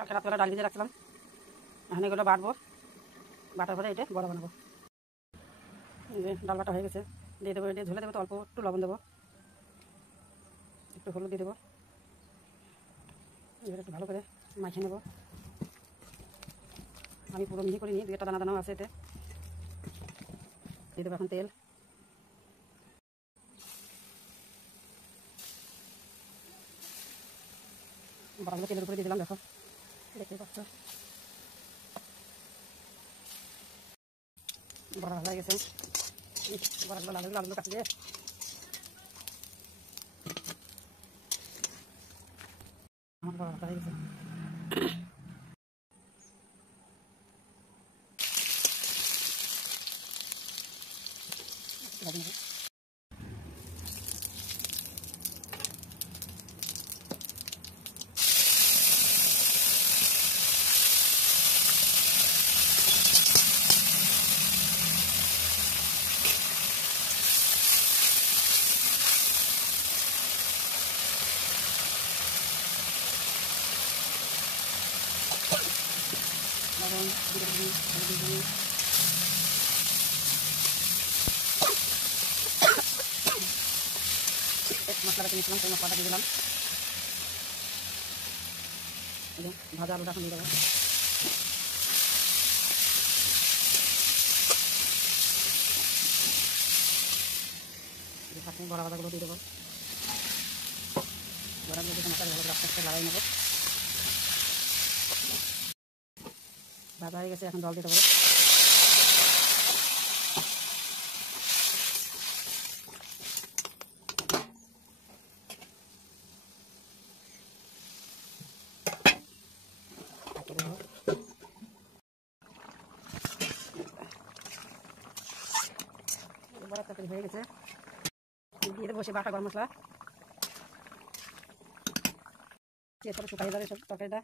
কালকে রাত্রেবেলা ডাল ভিজে রাখছিলাম, এখন এগুলো বাটবো, বাটার পরে এটা বড়া বানাবো। এই যে ডাল বাটা হয়ে গেছে, দিয়ে দেবো, এটা ঝুলে দেবো, তো অল্প একটু লবণ দেবো, একটু হলুদ দিয়ে দেবো, এবার একটু ভালো করে মাখিয়ে নেবো। আমি পুরো মিহি করিনি, দু একটা দানা দানাও আছে এতে। দিয়ে দেবো এখন তেল, বড়াগুলো তেলের উপরে দিয়ে দিলাম, দেখো দেখতেই পাচ্ছ বড়া ভালো হয়ে গেছে। বড়াগুলো লাল লালগুলো কাটি দিয়ে আমার বড়া ভালো হয়ে গেছে। লবণ দিয়ে দিবি, হলুদ দিয়ে দিবি, মশলাটা কিনেছিলাম সেই মশলাটা দিয়ে দিলাম। ভাজা আলুটা এখন দিয়ে দেবো, বড়া ভাজাগুলো দিয়ে দেবো। বড়াগুলো দিয়ে মশলা ভালো করে আস্তে আস্তে লাগাই নেবো। ভাজা হয়ে গেছে, এখন জল দিয়ে দেবো। বড়া তরকারি হয়ে গেছে, দিয়ে দেবো সে বাটা গরম মশলা, শুকাই যাবে সব তরকারিটা।